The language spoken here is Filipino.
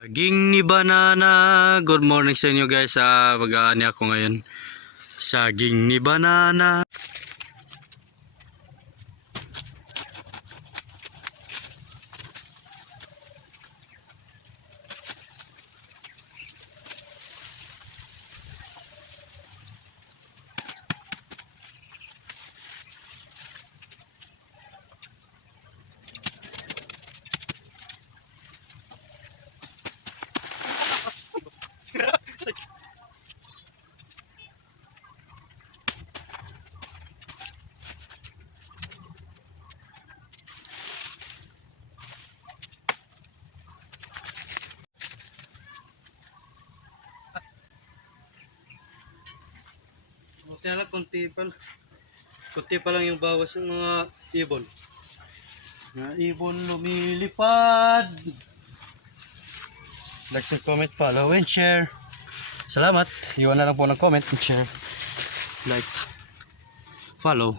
Saging ni banana. Good morning sa inyo guys. Mag-aani ako ngayon. Saging ni banana. Kaya lang konti pa lang yung bawas ng mga ibon. Mga ibon lumilipad. Like, share, comment, follow, and share. Salamat. Iwan na lang po ng comment and share. Like, follow.